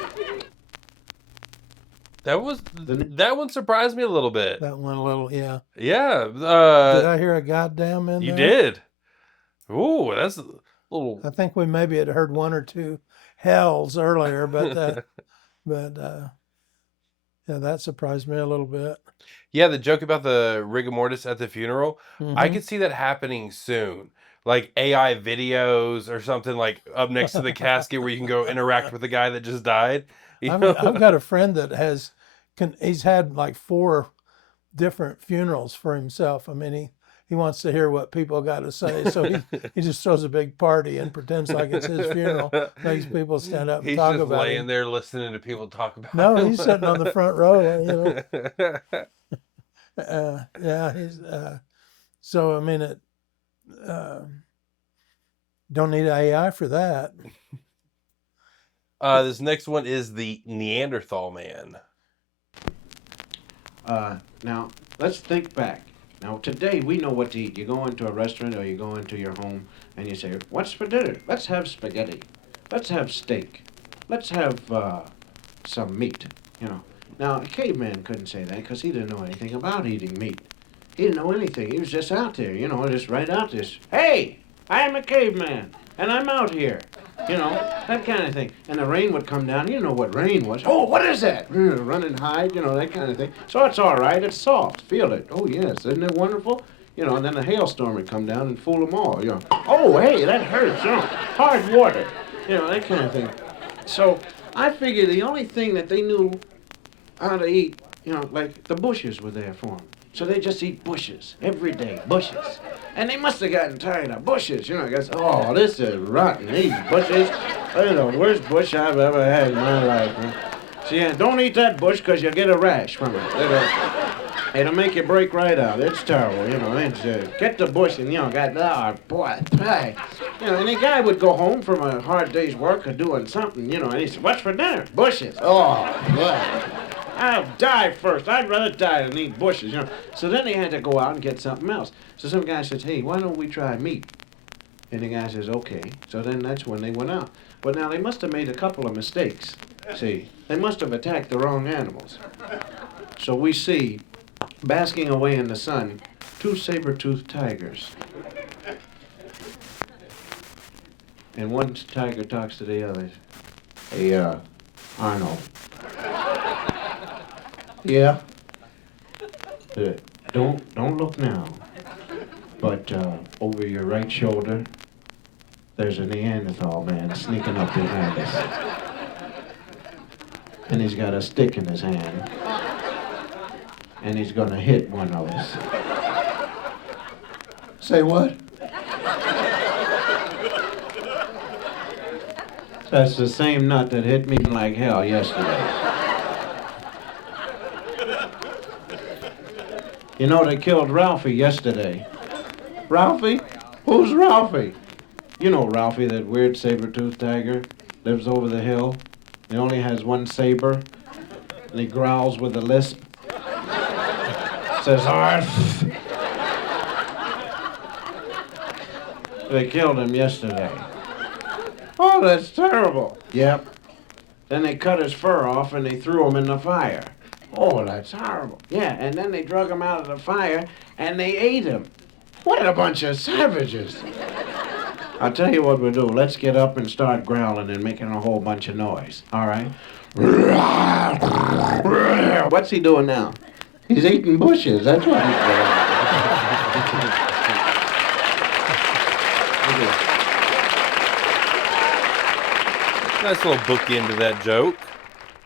That one surprised me a little bit. That one a little, yeah. Yeah. Did I hear a goddamn in there? You did. Ooh, that's a little. I think we maybe had heard one or two hells earlier, but yeah, that surprised me a little bit. Yeah, the joke about the rigor mortis at the funeral, Mm-hmm. I could see that happening soon. Like AI videos or something like up next to the casket where you can go interact with the guy that just died. I've got a friend that he's had like 4 different funerals for himself. I mean, he wants to hear what people got to say, so he just throws a big party and pretends like it's his funeral. Makes people stand up and talk about it. He's just laying there listening to people talk about No, him. he's sitting on the front row, you know. Yeah, he's so I mean it. Don't need AI for that. This next one is the Neanderthal man. Now, let's think back. Now, today we know what to eat. You go into a restaurant or you go into your home and you say, what's for dinner? Let's have spaghetti. Let's have steak. Let's have some meat, you know. Now, a caveman couldn't say that because he didn't know anything about eating meat. He didn't know anything. He was just out there, you know, just right out there. Hey, I am a caveman, and I'm out here. You know, that kind of thing. And the rain would come down. You know what rain was. Oh, what is that? Run and hide, you know, that kind of thing. So it's all right. It's soft. Feel it. Oh, yes. Isn't it wonderful? You know, and then the hailstorm would come down and fool them all. You know, oh, hey, that hurts. You know, hard water. You know, that kind of thing. So I figured the only thing that they knew how to eat, you know, like the bushes were there for them. So they just eat bushes every day, bushes. And they must have gotten tired of bushes, you know. I guess, oh, this is rotten. These bushes, they're the worst bush I've ever had in my life. Man. See, don't eat that bush because you'll get a rash from it. It'll make you break right out. It's terrible, you know. It's, get the bush and, you know, boy, pie. You know, and the guy would go home from a hard day's work or doing something, you know, and he said, what's for dinner? Bushes. Oh, boy. I'll die first. I'd rather die than eat bushes, you know. So then they had to go out and get something else. So some guy says, hey, why don't we try meat? And the guy says, okay. So then that's when they went out. But now they must have made a couple of mistakes. See, they must have attacked the wrong animals. So we see, basking away in the sun, 2 saber-toothed tigers. And one tiger talks to the others. Hey, Arnold. Yeah. Don't look now. But over your right shoulder, there's a Neanderthal man sneaking up behind us. And he's got a stick in his hand. And he's gonna hit one of us. Say what? That's the same nut that hit me like hell yesterday. You know, they killed Ralphie yesterday. Ralphie? Who's Ralphie? You know Ralphie, that weird saber-toothed tiger. Lives over the hill. He only has one saber. And he growls with a lisp. Says, arf. They killed him yesterday. Oh, that's terrible. Yep. Then they cut his fur off and they threw him in the fire. Oh, that's horrible. Yeah, and then they drug him out of the fire and they ate him. What a bunch of savages. I'll tell you what we'll do. Let's get up and start growling and making a whole bunch of noise. All right? What's he doing now? He's eating bushes. That's what he's doing. Nice little bookend to that joke.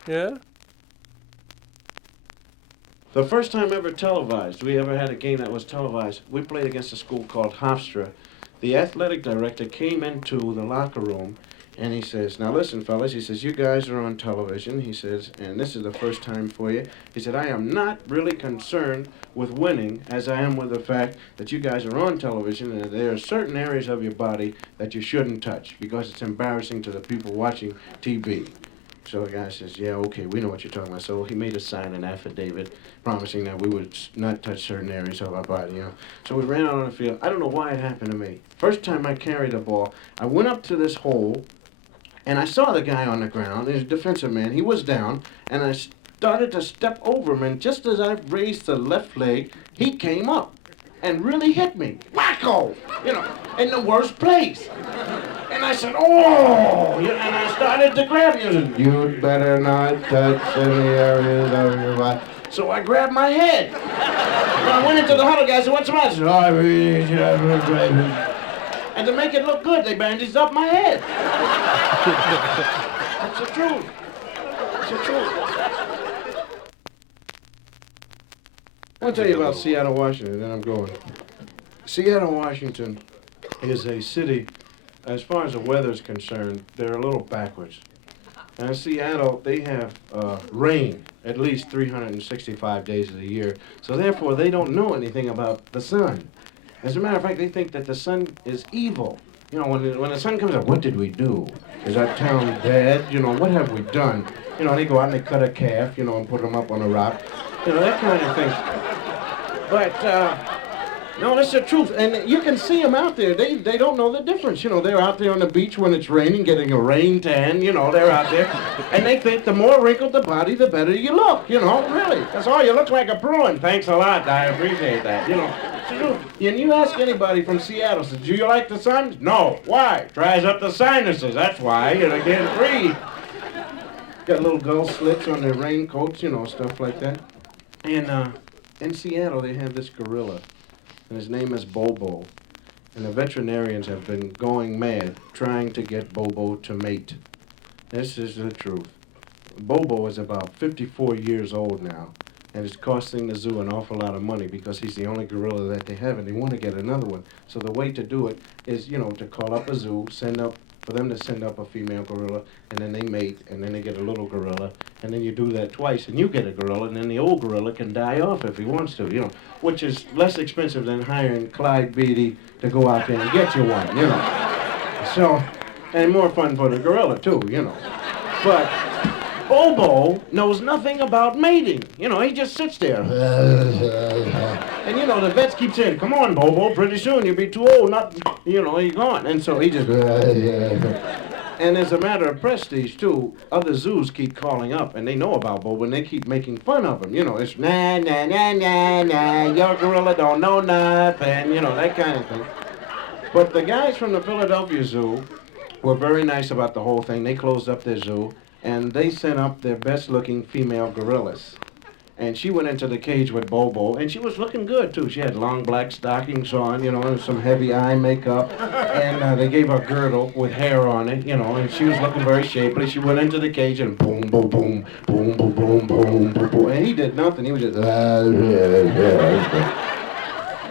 Yeah. The first time ever televised, we ever had a game that was televised, we played against a school called Hofstra. The athletic director came into the locker room and he says, now listen, fellas, he says, you guys are on television, he says, and this is the first time for you. He said, I am not really concerned with winning as I am with the fact that you guys are on television and there are certain areas of your body that you shouldn't touch because it's embarrassing to the people watching TV. So the guy says, yeah, okay, we know what you're talking about. So he made us sign an affidavit promising that we would not touch certain areas of our body, you know. So we ran out on the field. I don't know why it happened to me. First time I carried the ball, I went up to this hole, and I saw the guy on the ground. He was a defensive man. He was down, and I started to step over him, and just as I raised the left leg, he came up and really hit me. Wacko! You know, in the worst place. And I said, oh! And I started to grab him. You'd better not touch any areas of your body. So I grabbed my head. And I went into the huddle, guy said, what's the matter? I said, I really should have a baby. And to make it look good, they bandaged up my head. That's the truth. That's the truth. I'll tell you about Seattle, Washington, then I'm going. Seattle, Washington is a city, as far as the weather's concerned, they're a little backwards. Now, Seattle, they have rain at least 365 days of the year, so therefore they don't know anything about the sun. As a matter of fact, they think that the sun is evil. You know, when the sun comes up, what did we do? Is our town dead? You know, what have we done? You know, they go out and they cut a calf, you know, and put them up on a rock. You know, that kind of thing. But No, that's the truth. And you can see them out there. They don't know the difference. You know, they're out there on the beach when it's raining, getting a rain tan. You know, they're out there. And they think the more wrinkled the body, the better you look. You know, really. That's all. You look like a prawn. Thanks a lot. I appreciate that. You know, it's the truth. And you ask anybody from Seattle, says, do you like the sun? No. Why? Dries up the sinuses. That's why. You know, can't breathe. Got little gull slits on their raincoats, you know, stuff like that. And in Seattle, they have this gorilla. And his name is Bobo. And the veterinarians have been going mad trying to get Bobo to mate. This is the truth. Bobo is about 54 years old now, and it's costing the zoo an awful lot of money because he's the only gorilla that they have, and they want to get another one. So the way to do it is, you know, to call up a zoo, for them to send up a female gorilla, and then they mate, and then they get a little gorilla, and then you do that twice, and you get a gorilla, and then the old gorilla can die off if he wants to, you know, which is less expensive than hiring Clyde Beatty to go out there and get you one, you know. So, and more fun for the gorilla, too, you know. But Bobo knows nothing about mating. You know, he just sits there. And, you know, the vets keep saying, come on, Bobo, pretty soon you'll be too old, you know, you're gone. And so he just... And as a matter of prestige, too, other zoos keep calling up, and they know about Bobo, and they keep making fun of him. You know, it's, nah, nah, nah, nah, nah, your gorilla don't know nothing, you know, that kind of thing. But the guys from the Philadelphia Zoo were very nice about the whole thing. They closed up their zoo, and they sent up their best-looking female gorillas. And she went into the cage with Bobo, and she was looking good, too. She had long black stockings on, you know, and some heavy eye makeup. And they gave her a girdle with hair on it, you know, and she was looking very shapely. She went into the cage and boom, boom, boom, boom, boom, boom, boom, boom, boom. And he did nothing. He was just...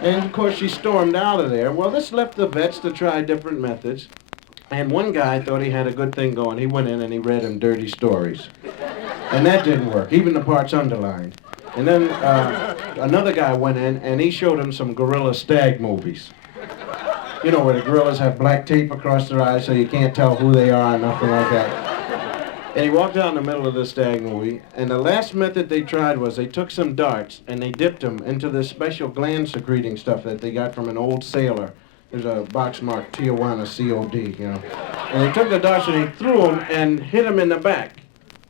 And, of course, she stormed out of there. Well, this left the vets to try different methods. And one guy thought he had a good thing going. He went in and he read him dirty stories. And that didn't work, even the parts underlined. And then another guy went in and he showed him some gorilla stag movies. You know, where the gorillas have black tape across their eyes so you can't tell who they are and nothing like that. And he walked out in the middle of the stag movie, and the last method they tried was they took some darts and they dipped them into this special gland-secreting stuff that they got from an old sailor. There's a box marked Tijuana COD, you know. And they took the darts and they threw them and hit him in the back.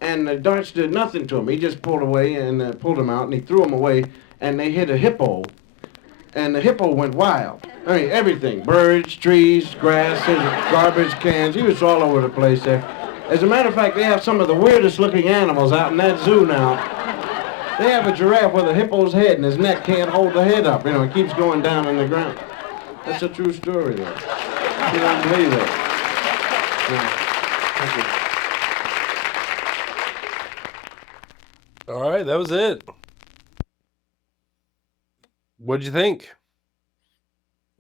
And the darts did nothing to him. He just pulled away and pulled them out, and he threw them away, and they hit a hippo. And the hippo went wild. I mean, everything. Birds, trees, grass, garbage cans. He was all over the place there. As a matter of fact, they have some of the weirdest looking animals out in that zoo now. They have a giraffe with a hippo's head, and his neck can't hold the head up. You know, it keeps going down on the ground. That's a true story, though. You don't believe it. Yeah. Thank you. All right, that was it. What'd you think?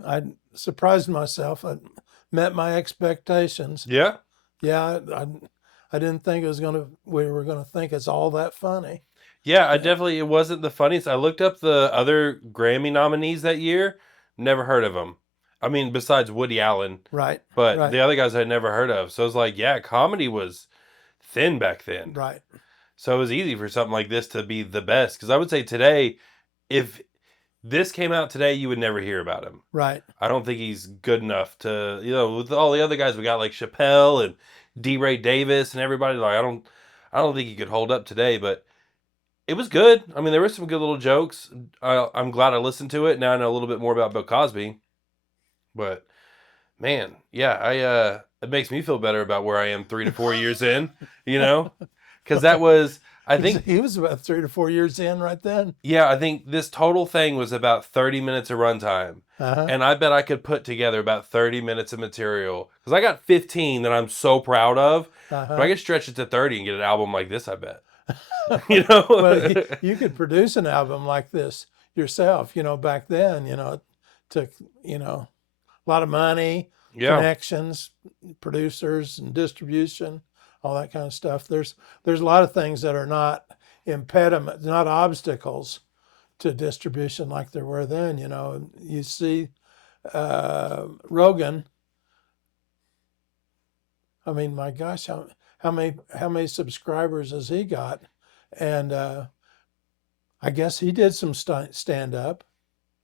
I surprised myself. I met my expectations. Yeah? Yeah, I didn't think we were gonna think it's all that funny. Yeah, it wasn't the funniest. I looked up the other Grammy nominees that year. Never heard of them. I mean, besides Woody Allen. Right. But right. the other guys I'd never heard of. So it was like, yeah, comedy was thin back then. Right. So it was easy for something like this to be the best. Because I would say today, if this came out today, you would never hear about him. Right. I don't think he's good enough to, with all the other guys we got, like Chappelle and D. Ray Davis and everybody, like I don't think he could hold up today, but it was good. I mean, there were some good little jokes. I'm glad I listened to it. Now I know a little bit more about Bill Cosby. But man, yeah, it makes me feel better about where I am 3 to 4 years in, because that was, I think he was about 3 to 4 years in right then. Yeah, I think this total thing was about 30 minutes of runtime. And I bet I could put together about 30 minutes of material. Because I got 15 that I'm so proud of. But I could stretch it to 30 and get an album like this, I bet. Well, you could produce an album like this yourself, back then, it took, a lot of money, connections, producers and distribution, all that kind of stuff. There's a lot of things that are not impediments, not obstacles to distribution like there were then. You see Rogan. I mean, my gosh, how many subscribers has he got? And I guess he did some stand up.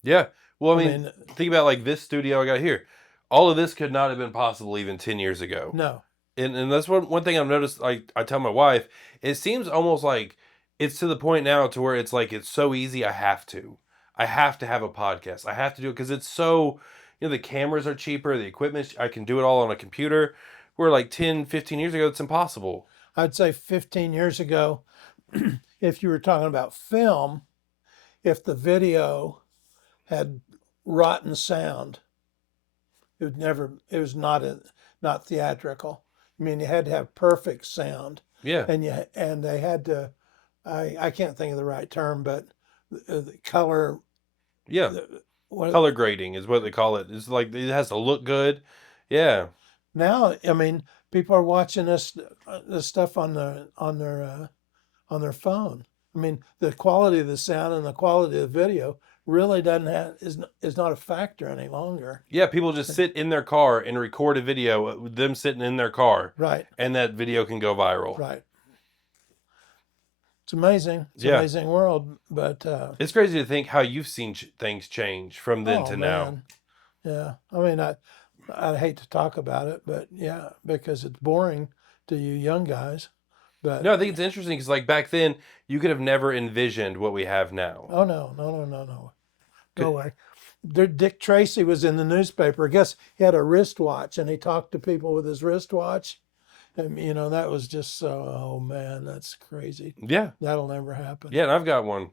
Yeah. Well, I mean, think about like this studio I got here. All of this could not have been possible even 10 years ago. No. And that's one thing I've noticed. Like I tell my wife, it seems almost like it's to the point now to where it's like it's so easy. I have to have a podcast. I have to do it because it's so. The cameras are cheaper. The equipment, I can do it all on a computer. Where like 10, 15 years ago, it's impossible. I'd say 15 years ago, if you were talking about film, if the video had rotten sound, it was not theatrical. I mean, you had to have perfect sound. Yeah. And they had to, I can't think of the right term, but the color. Yeah. Color grading is what they call it. It's like it has to look good. Yeah. Now, I mean, people are watching this stuff on their phone. I mean, the quality of the sound and the quality of the video really is not a factor any longer. Yeah, people just sit in their car and record a video with them sitting in their car. Right. And that video can go viral. Right. It's amazing. It's an amazing world, but it's crazy to think how you've seen things change from then to now. Yeah. I mean, I hate to talk about it, but yeah, because it's boring to you young guys. But no, I think it's interesting because like back then you could have never envisioned what we have now. Oh no. No way. Dick Tracy was in the newspaper. I guess he had a wristwatch and he talked to people with his wristwatch. And, that was just so, oh man, that's crazy. Yeah. That'll never happen. Yeah, and I've got one.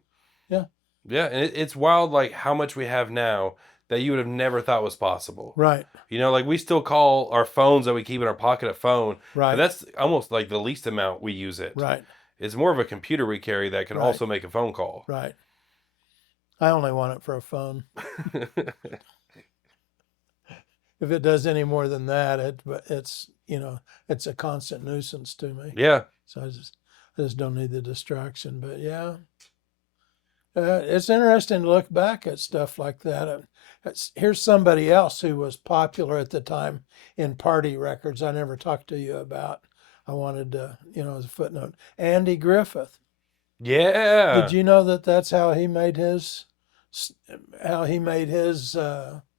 Yeah. Yeah, and it's wild like how much we have now that you would have never thought was possible. Right. Like we still call our phones that we keep in our pocket a phone. Right. But that's almost like the least amount we use it. Right. It's more of a computer we carry that can also make a phone call. Right. I only want it for a phone. If it does any more than that, it's a constant nuisance to me. Yeah. So I just don't need the distraction. But yeah, it's interesting to look back at stuff like that. Here's somebody else who was popular at the time in party records I never talked to you about. I wanted to, as a footnote, Andy Griffith. Yeah. Did you know that's how he made his?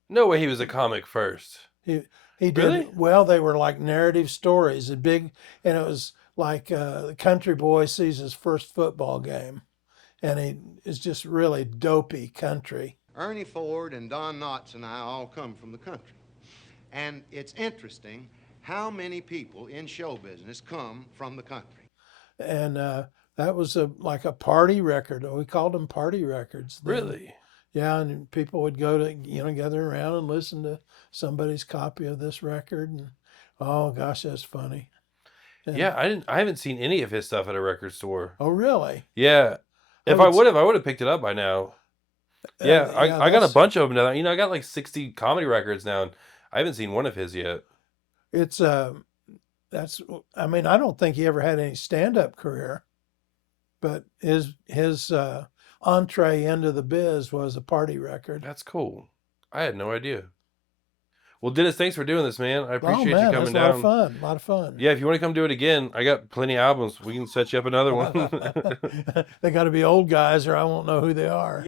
No way he was a comic first. He did. Really? Well, they were like narrative stories, and it was like the country boy sees his first football game, and he is just really dopey country. Ernie Ford and Don Knotts and I all come from the country, and it's interesting how many people in show business come from the country. And that was like a party record. We called them party records then. Really? Yeah, and people would go to, gather around and listen to somebody's copy of this record. And oh gosh, that's funny. And, yeah, I haven't seen any of his stuff at a record store. Oh, really? Yeah. If I would have picked it up by now. Yeah, I got a bunch of them now. I got like 60 comedy records now, and I haven't seen one of his yet. It's I don't think he ever had any stand-up career, but his entree into the biz was a party record. That's cool. I had no idea. Well, Dennis, thanks for doing this, man. I appreciate you coming down. A lot of fun. Yeah, if you want to come do it again, I got plenty of albums. We can set you up another one. They got to be old guys or I won't know who they are.